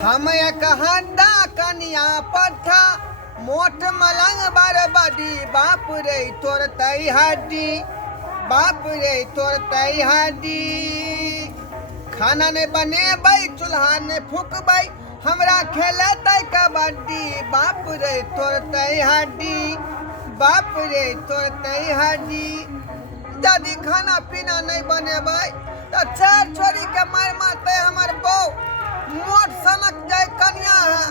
हम एक हड्डा कनिया पट्ठा मोट मलंग बरबडी बाप रे तोर तई हड्डी बाप रे तोर तई हड्डी खाना ने बनेबै चूल्हा ने फूकबै हमरा खेलतै कबड्डी बाप रे तोर तई हड्डी बाप रे तोर तई हड्डी यदि खाना पीना नहीं बनेबै तो चार छोरी के मार मारते हमर बहू मोट सनक जाय कन्या है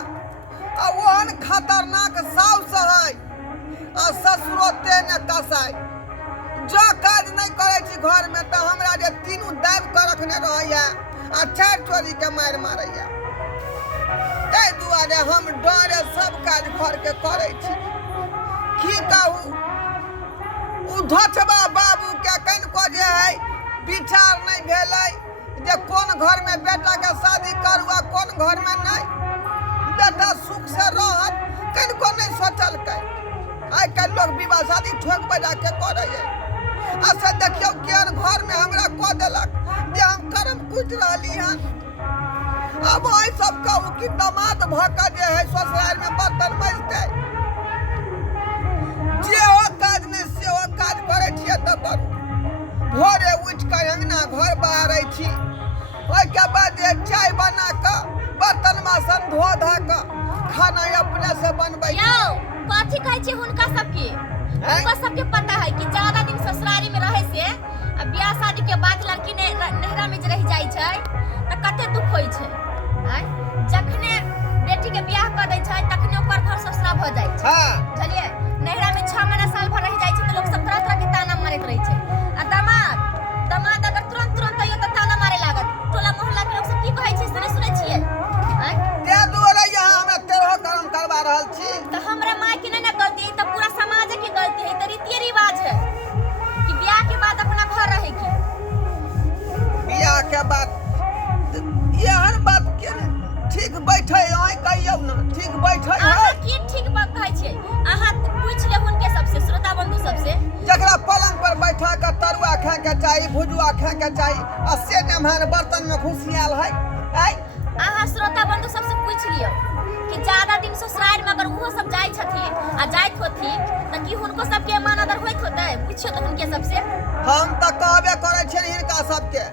आ ओहन खतरनाक साउस है आ ससुरोते ने कसाई जो काज नहीं करे छी घर में तो हमरा जे तीनू दाब के रखने रहैया आ चार छोरी के मार मारैया ताहि दुआरे हम डरे सब काज घर के करे छी की कहू उ धोछबा बाबू के कनिको जे है विचार नहीं भेलै जे कौन घर में बेटा के शादी करू आ कौन घर में नहीं बेटा सुख से रहत कनिको नहीं सोचलकै आइ काल्हि लोग विवाह शादी ठोक बजा के करे आ से देखियो केहन घर में हमरा कह देलक जे हम कर्म कुछ रहली हन अब आई सब कहू कि दामाद भक जे है ससुराल में बर्तन मजते जे ओ काज नहीं से ओ काज करे छियै त करू भोरे उठ कर अंगना घर बहारै छी ओके बाद चाय बना के बर्तन बासन धो धा के खाना अपने से बनबै यौ कथी कहै छी हुनका सबके पता है कि ज्यादा दिन ससुरारी में रहे से बियाह शादी के बाद लड़की ने नहरा में जे रह जाई छै त कते दुख होई छै जखने बेटी के बियाह कर दै छै तखने ओकर घर ससुरा भ जाई छै चलिए नहरा में 6 महीना साल भर रह जाई छै त लोग सब तरह तरह के ताना मारत रही छै आ दामाद अगर तुरंत आइयो त ताना मारे लागत टोला मोहल्ला के लोग सब की कहै छै से सुनै छियै ते दुआरे यहाँ हमरा तेरह कर्म करवा रहल छी त हमरा माय के नहीं गलती त पूरा समाज की गलती है त रीति रिवाज है कि ब्याह के बाद अपना घर रहे की बियाह के बाद यहन बात के ठीक बैठे अहाँ कहियो ना ठीक बैठे अहाँ की ठीक बात कहै छै अहाँ पूछ ले उनके सबसे श्रोता बंधु सबसे जकरा पलंग पर बैठा के तरुआ खा के चाहिए भुजुआ खा के चाहिए आ से नमहर बर्तन में घुसियाल है अहाँ श्रोता बंधु सबसे पूछ लियो कि ज्यादा दिन ससुराल में अगर वो सब जाय छथिन आ जाइत होथिन त की हुनको सबके मान आदर होइत होतै पूछियो त उनके सबसे हम त कहबे करे छै हिनका सबके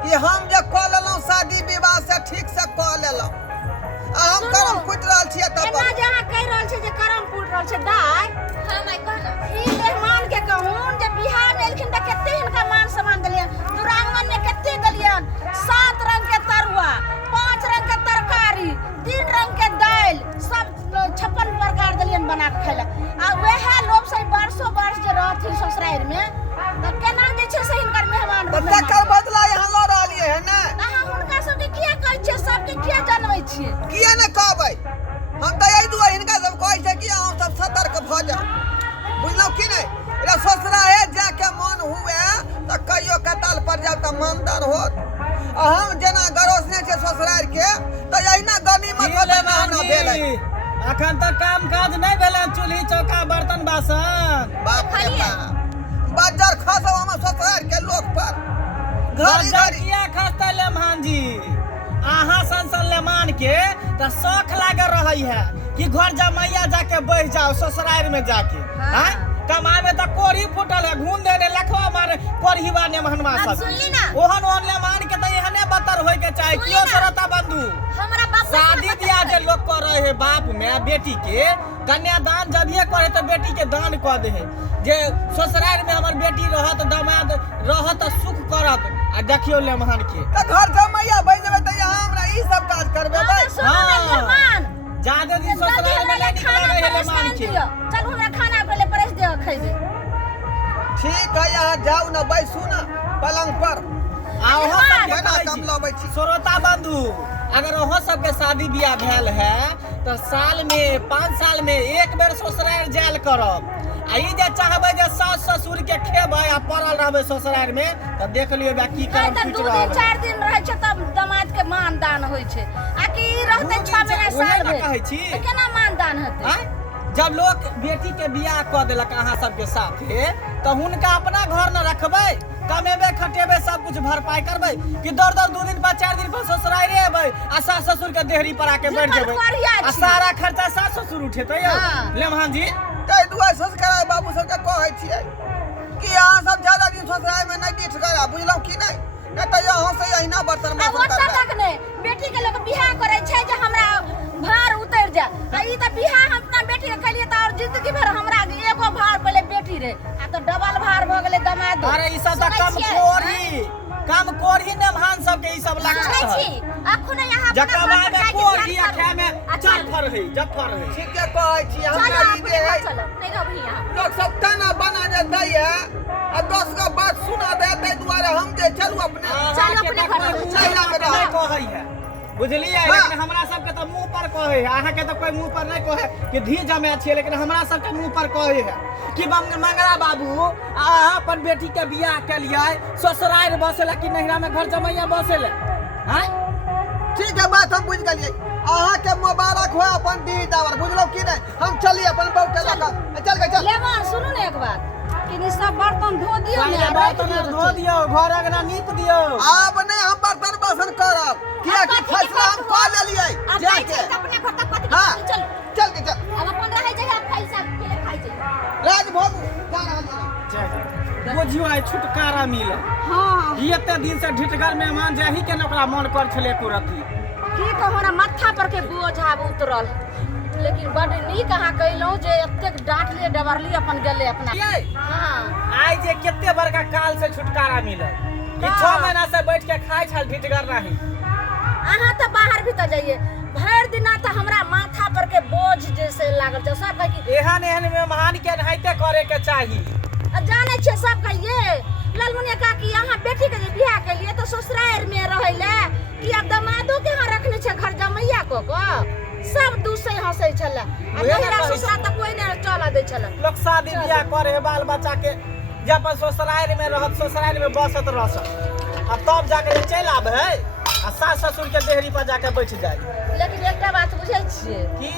कि हम जे क लेलौं शादी विवाह से ठीक से क लेलौं आ हम करम कुट रहल छियै त एना जे अहाँ कहि रहल छी जे करम कुट रहल छै दाय हम आई कहना ई मेहमान के कहून जे बिहार में एलखिन त कते हिनका मान सम्मान देलियन दुरागमन में कते देलियन 7 रंग के तरुआ 5 रंग के तरकारी 3 रंग के दाल सब 56 प्रकार देलियन बना के खैला आ वह लोग से बरसों वर्ष जे रहथिन ससुराल में त केना जे छै से हिनकर मेहमान तकर बदला यहाँ ल रहलिए है ना अहाँ हुनका सबके किया कहै छियै सबके किया जानबै छियै किया ने कहबै हम त एहि दुआरे हिनका सब कहै छै कि अहाँ सब सतर्क भ जाओ बुझलौ कि नहीं रे ससुराए जाके मन हुए त कहियो कताल पर जाओ त मानदार होत हम जेना गरोसने छै ससुराल के त अहिना गनीमत होले ना हमरा भेलै अखन तक काम काज नहीं भेलै चूल्ही चौका बर्तन बासन बाप रे बाप बजर खसो हम ससुराल के लोग पर घड़ी घड़ी किया खसते लेमान जी अहाँ संसन लेमान के त शौक लागे रही है कि घर जमैया जाके बैठ जाओ ससुराल में जाके हैं कमावे त कोरी फुटल है घून देने लखवा मारे कोरहीवा ने महनवा अब सब सुनली ना ओहन ओहन लेमान के त एहने बतर होय के चाहे सुनली कियो ना। सरता बंधु हमरा बाप शादी बियाह जे लोग करे है बाप में बेटी के कन्यादान जब ये करे तो बेटी के दान कह दे है जे ससुराल में हमर बेटी रहत दामाद रहत सुख करत आ देखियो लेमहन के त घर जमैया बन जेबै त यहाँ हमरा ई सब काज करबेबै सुनो ना मेहमान ज्यादा दिन ससुराल में नहीं निकले है लेमहन के चल हमरा खाना पहले परस दे खइबे ठीक है यहाँ जाओ ना बैसू ना पलंग पर आ ओहो सब बना कम लबै छी श्रोता बंधु अगर ओहो सबके शादी बियाह भेल है तो साल में 5 साल में एक बेर ससुराल जायल करब आ ई जे चाहबै जे सास ससुर के खेबै आ पड़ल रहबै ससुराल में त देख लियो बा की नहीं करम तो कुछ 2 दिन 4 दिन रहे छै तब दामाद के मान दान होय छै आ कि रहते 6 महीना साल भर कहै छी त केना मान दान हेतै जब लोग बेटी के बियाह क देलक अहाँ सबके साथे त हुनका अपना घर न रखबै कमेबे खटेबे सब कुछ भरपाई करबै कि दौड़ 2 दिन पर 4 दिन पर ससुराल रे अबै आ सास ससुर के देहरी पर आके बैठ जेबै आ सारा खर्चा सास ससुर उठेतै यौ लेमहान जी। तै दुआरे ससुराल बाबू सबके कहै छियै कि अहाँ सब ज्यादा दिन ससुराल में नहीं डिठ करा बुझलौ कि नहीं नहीं तो यहाँ से अहिना बर्तन में तक नहीं बेटी के लोग बियाह करे छै जे हमरा भार उतर जा ई त बियाह हम अपना बेटी के कलिए त और जिंदगी भर हमरा एगो भार पहले बेटी रे आ तो डबल भार भ गेले दमाद। अरे ई सब त कम कोरही नेमहान सब के ई सब लक्षण है अखुने यहाँ जकबा में कोरही आखे में जफर है जफर है। ठीक है कहै छी हमरा ई दे है नहीं रहबी यहाँ लोग सब ताना बना जे दै है आ 10 का बात सुना दे तै दुआरे हम जे चलू अपने घर कहै है बुझलिए लेकिन हमरा सब के त मुंह पर कहै है अहाँ के त कोई मुंह पर नहीं कहै कि धी जमे छिए लेकिन हमरा सब के मुंह पर कहै है कि मंगरा बाबू अहाँ अपन बेटी के बियाह के लिए ससुराल बसेला कि नहिरा में घर जमैया बसेला हैं। ठीक है बात हम बुझ गलिए अहाँ के मुबारक हो अपन दी दावर बुझलो कि नहीं हम चलिए अपन बहु लगा चल के चल लेमन सुनू ने एक बात कि सब बर्तन धो दियो ने बर्तन धो दियो घर अंगना नीप दियो अब नहीं हम बर्तन बासन करब किया कि फैसला हम कर लेलिए जाके अपने घर तक कथि हां चल चल के चल अब अपन रहे जगह पैसा के ले खाइ छै राजभोग जा रहल बुझियो आइ छुटकारा मिले हां ई एते दिन से ढिठगर मेहमान जाही के ओकरा मन कर छले कुरती की कहू ना माथा पर के बोझ आब उतरल लेकिन बड़ नीक अहाँ कहलौ जे एतेक डांट लिए डबरली अपन गेले अपना हां आइ जे केते बड़का काल से छुटकारा मिले कि 6 महीना से बैठ के खाइ छल ढिठगर नहीं अहाँ तो बाहर भी त जाइए भर दिना त हमरा माथा पर के बोझ जैसे लागल छ सब कि एहन मेहमान के नहाइते करे के चाही जाने छे सब कहिए लालमुनिया का कि यहाँ बेटी के बियाह के लिए तो ससुराल में रहले कि अब दमादो के यहाँ रखने छे घर जमैया को सब दूसरे हंसे छले आ नहिरा ससुराल त कोई नहीं चला दे छले लोग शादी बियाह करे बाल बच्चा के जे अपन ससुराल में रहत ससुराल में बसत रहत आ तब जाके चल आबे आ सास ससुर के देहरी पर जाके बैठ जाए। लेकिन एकटा बात बुझै छिए की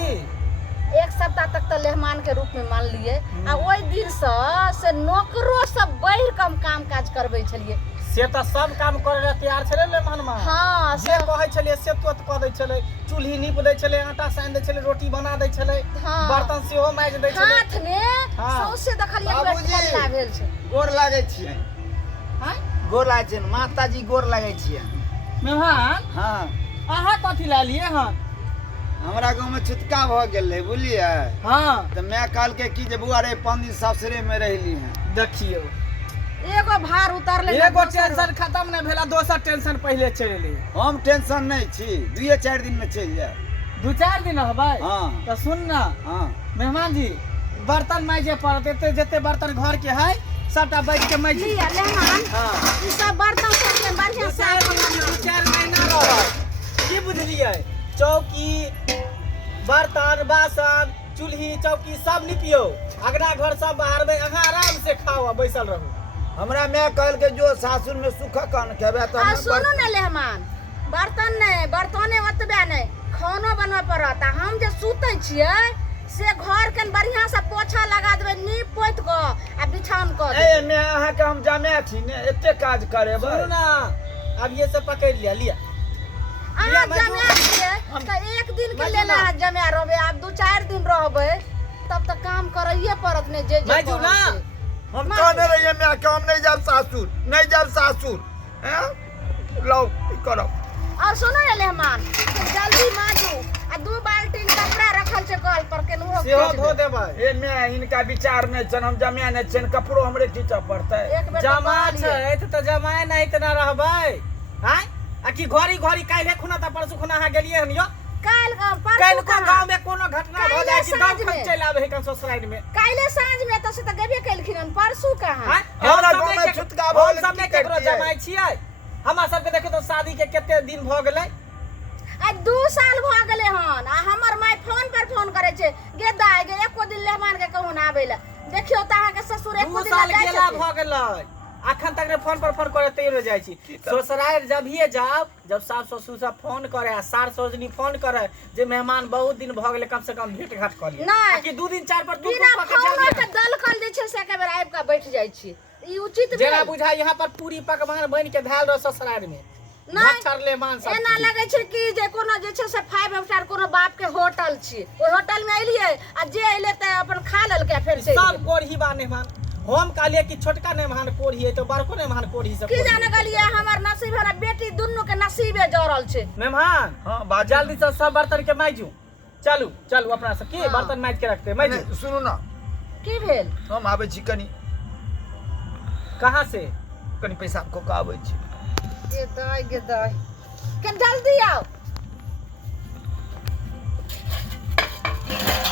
1 सप्ताह तक तो मेहमान के रूप में मान लिए आ ओई दिन से नौकरो सब बढ़ कम काम काज करबै छलिए से त सब काम करे ला तैयार छले मेहमानमा हां जे कहै छले से तुरंत क दै छले चूल्ही नीप दै छले आटा सान दै छले रोटी बना दै छले बर्तन सेहो माज दै छले हाथ में सौसे देखलिए बेटा भेल छै गोर लागे छियै हां गोर लागे छियै माताजी गोर लागे छियै मेहमान हां अहाँ कथि ला लिए हन हमरा गांव में छुटका भ गेलै बुझलिए हां त मैं काल के की जे बुआ रे 5 दिन ससुरे में रहली हैं देखियो एगो भार उतारले एगो टेंशन खत्म नहीं भेला दोसर टेंशन पहले चले हम टेंशन नहीं छी 2-4 दिन में चल जाए 2-4 दिन रहबै हां तो सुन ना हां मेहमान जी बर्तन माजे पड़त एते जते बर्तन घर के है सबटा बैठ के माज लिया मेहमान हां ई सब बर्तन सबके बढ़िया से 2-4 महीना रहै की बुझलिए चौकी बर्तन बासन चूल्ही चौकी सब निपियो अगना घर सब बहारबे अहाँ आराम से खाओ बैसल रहू हमरा मैं कहल के जो सासुर में सुख कान खेबे त आ सुनो ने मेहमान बर्तन नहीं बर्तने ओतबे नहीं खानो बनवा पड़त हम जे सुतै छियै से घर के बढ़िया से पोछा लगा देबे नीप पोत को आ बिछावन को ए मैं अहाँ के हम जामे छी ने एते काज करे सुनो ना अब ये सब पकड़ लिया अहाँ जमे छियै त एक दिन के लेल अहाँ जमे रहबे आप 2-4 दिन रहबे तब तक काम करैये पड़त ने जे माजू ना हम कहने रहिए मैं कि हम नहीं जाब सासुर हैं लो करो और सुनो ने मेहमान जल्दी माजू आ 2 बाल्टी कपड़ा रखल छै कल पर के नुहो सेहो धो देबै ए मैं इनका विचार नहीं छन हम जमे नहीं छन कपड़ो हमरे खींचा पड़ता है जमा छै त जमाए नहीं त ना रहबै हैं आ की घड़ी काल्हे खुना त परसु खुना अहाँ गेलिए हन यो काल काल्हि को गांव में कोनो घटना हो जाय कि दम खन चल आबे है ससुराल में काल्हे साँझ में त से त गेबे कैलखिन परसु कहां हमरा गांव में छुटका भल सब में केकरो जमाई छियै हमरा सब के देखे तो शादी के केते दिन भ गेलै आ 2 साल भ गेले हन आ हमर माय फोन पर फोन करे छै गे दाई गे एको दिन मेहमान के कहू ना आबे ला देखियो त अहाँ के ससुर एको दिन साल जाय गेला भ गेलै अखन तक ने फोन पर फोन करे तैयार हो जाय छी ससुराल जब ही जाओ जब सास ससुर सब फोन करे आ सार ससुरनी फोन करे जे मेहमान बहुत दिन भ गेले कम से कम भेंट घाट कर लिए नहीं कि 2 दिन 4 पर तू बिना पका फोन जा के दल कल जे छै से के बेर आबि के बैठ जाय छी ई उचित जेना भेल। बुझा यहाँ पर पूरी पकवान बन के धाल रह ससुराल में नहीं, छरले मान सब एना लगे छै कि जे कोनो जे छै से 5 स्टार कोनो बाप के होटल छी। ओ होटल में एलिए आ जे एले त अपन खा लेलकै फेर से सब कोरही बा मेहमान। हम कहलिए कि छोटका मेहमान कोरही है तो बड़को मेहमान कोरही सब की जाने गलिए हमर नसीब है बेटी दुन्नु के नसीबे जड़ल छै। मेहमान हाँ बात जल्दी से सब बर्तन के मांजू। चलू चलू अपना सब की हाँ। बर्तन मांज के रखते मांजू। नहीं, सुनू ना की भेल? हम आबै छी कनी कहाँ से? कनी पैसा को का आबै छी। गे दाई के जल्दी आओ।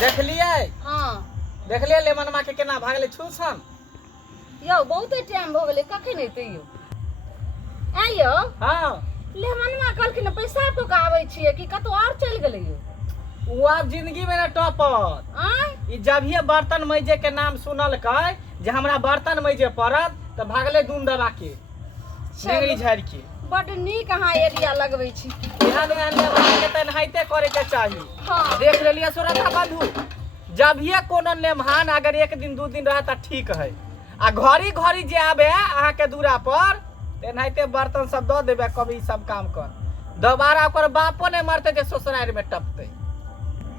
देखलिए हाँ देखलिए लेमनमा के केना भागले छूछन। यौ बहुते टाइम भ गेलै कखन एतै यौ? आइयो हाँ लेमनमा कहलखिन पैसा को का आबै छियै कि कतौ और चलि गेलै यौ? वो अब जिंदगी में ना टॉपर आय ई जब ये बर्तन मैजे के नाम सुनल कै जे हमरा बर्तन मैजे पड़त तो भागले दून दबा के नेगरी झाड़ के। बड नीक अहाँ एरिया लगबै छी। ध्यान लेमन के त नहाइते करे के चाहिए। हाँ देख लेलिए सुरक्षा बंधु जब ये कोनो लेमहान अगर 1 दिन 2 दिन रहा त ठीक है आ घड़ी घड़ी जे आबे अहाँ के दूरा पर तेनाहिते बर्तन सब दो देबे कभी सब काम कर दोबारा ओकर बापो ने मरते जे ससुराल में टपते।